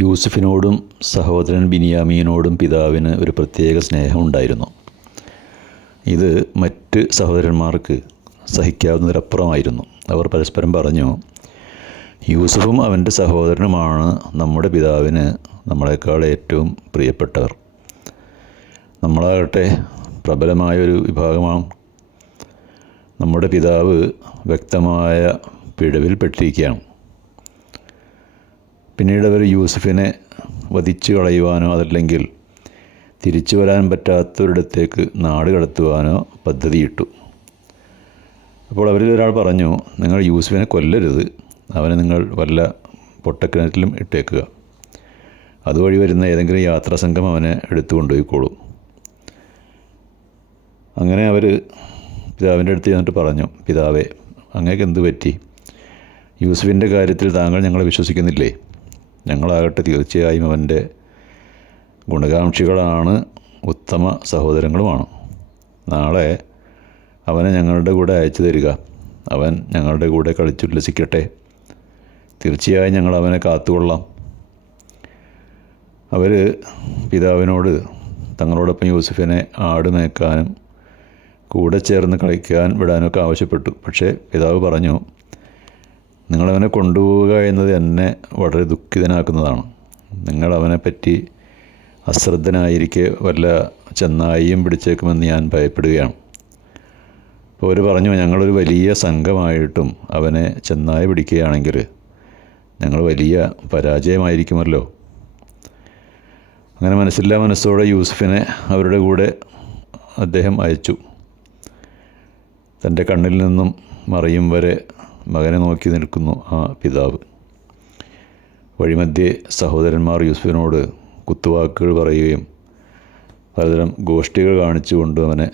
യൂസുഫിനോടും സഹോദരൻ ബിനിയാമീനോടും പിതാവിന് ഒരു പ്രത്യേക സ്നേഹമുണ്ടായിരുന്നു. ഇത് മറ്റ് സഹോദരന്മാർക്ക് സഹിക്കാവുന്നതിലപ്പുറമായിരുന്നു. അവർ പരസ്പരം പറഞ്ഞു, യൂസുഫും അവൻ്റെ സഹോദരനുമാണ് നമ്മുടെ പിതാവിന് നമ്മളെക്കാൾ ഏറ്റവും പ്രിയപ്പെട്ടവർ. നമ്മളാകട്ടെ പ്രബലമായൊരു വിഭാഗമാണ്. നമ്മുടെ പിതാവ് വ്യക്തമായ പിഴവിൽപ്പെട്ടിരിക്കുകയാണ്. പിന്നീട് അവർ യൂസുഫിനെ വധിച്ചു കളയുവാനോ അതല്ലെങ്കിൽ തിരിച്ചു വരാൻ പറ്റാത്തൊരിടത്തേക്ക് നാട് കടത്തുവാനോ പദ്ധതിയിട്ടു. അപ്പോൾ അവരിൽ ഒരാൾ പറഞ്ഞു, നിങ്ങൾ യൂസുഫിനെ കൊല്ലരുത്, അവനെ നിങ്ങൾ വല്ല പൊട്ടക്കിണറ്റിലും ഇട്ടേക്കുക. അതുവഴി വരുന്ന ഏതെങ്കിലും യാത്രാസംഘം അവനെ എടുത്തു കൊണ്ടുപോയിക്കോളും. അങ്ങനെ അവർ പിതാവിൻ്റെ അടുത്ത് ചെന്നിട്ട് പറഞ്ഞു, പിതാവേ, അങ്ങേക്ക് എന്ത് പറ്റി? യൂസുഫിൻ്റെ കാര്യത്തിൽ താങ്കൾ ഞങ്ങളെ വിശ്വസിക്കുന്നില്ലേ? ഞങ്ങളാകട്ടെ തീർച്ചയായും അവൻ്റെ ഗുണകാംക്ഷികളാണ്, ഉത്തമ സഹോദരങ്ങളുമാണ്. നാളെ അവനെ ഞങ്ങളുടെ കൂടെ അയച്ചു തരിക. അവൻ ഞങ്ങളുടെ കൂടെ കളിച്ചുല്ലസിക്കട്ടെ. തീർച്ചയായും ഞങ്ങൾ അവനെ കാത്തുകൊള്ളാം. അവർ പിതാവിനോട് തങ്ങളോടൊപ്പം യൂസുഫിനെ ആട് മേയ്ക്കാനും കൂടെ ചേർന്ന് കളിക്കാൻ വിടാനൊക്കെ ആവശ്യപ്പെട്ടു. പക്ഷേ പിതാവ് പറഞ്ഞു, നിങ്ങളവനെ കൊണ്ടുപോവുക എന്നത് എന്നെ വളരെ ദുഃഖിതനാക്കുന്നതാണ്. നിങ്ങളവനെപ്പറ്റി അശ്രദ്ധനായിരിക്കെ വല്ല ചെന്നായിയും പിടിച്ചേക്കുമെന്ന് ഞാൻ ഭയപ്പെടുകയാണ്. അപ്പോൾ അവർ പറഞ്ഞു, ഞങ്ങളൊരു വലിയ സംഘമായിട്ടും അവനെ ചെന്നായി പിടിക്കുകയാണെങ്കിൽ ഞങ്ങൾ വലിയ പരാജയമായിരിക്കുമല്ലോ. അങ്ങനെ മനസ്സില്ലാ മനസ്സോടെ യൂസുഫിനെ അവരുടെ കൂടെ അദ്ദേഹം അയച്ചു. തൻ്റെ കണ്ണിൽ നിന്നും മറയും വരെ മകനെ നോക്കി നിൽക്കുന്നു ആ പിതാവ്. വഴിമധ്യേ സഹോദരന്മാർ യൂസുഫിനോട് കുത്തുവാക്കുകൾ പറയുകയും പലതരം ഗോഷ്ഠികൾ കാണിച്ചുകൊണ്ട് അവനെ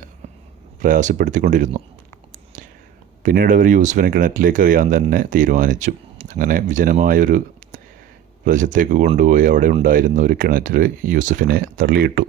പ്രയാസപ്പെടുത്തിക്കൊണ്ടിരുന്നു. പിന്നീട് അവർ യൂസുഫിനെ കിണറ്റിലേക്ക് എറിയാൻ തന്നെ തീരുമാനിച്ചു. അങ്ങനെ വിജനമായൊരു പ്രദേശത്തേക്ക് കൊണ്ടുപോയി അവിടെ ഉണ്ടായിരുന്ന ഒരു കിണറ്റിൽ യൂസുഫിനെ തള്ളിയിട്ടു.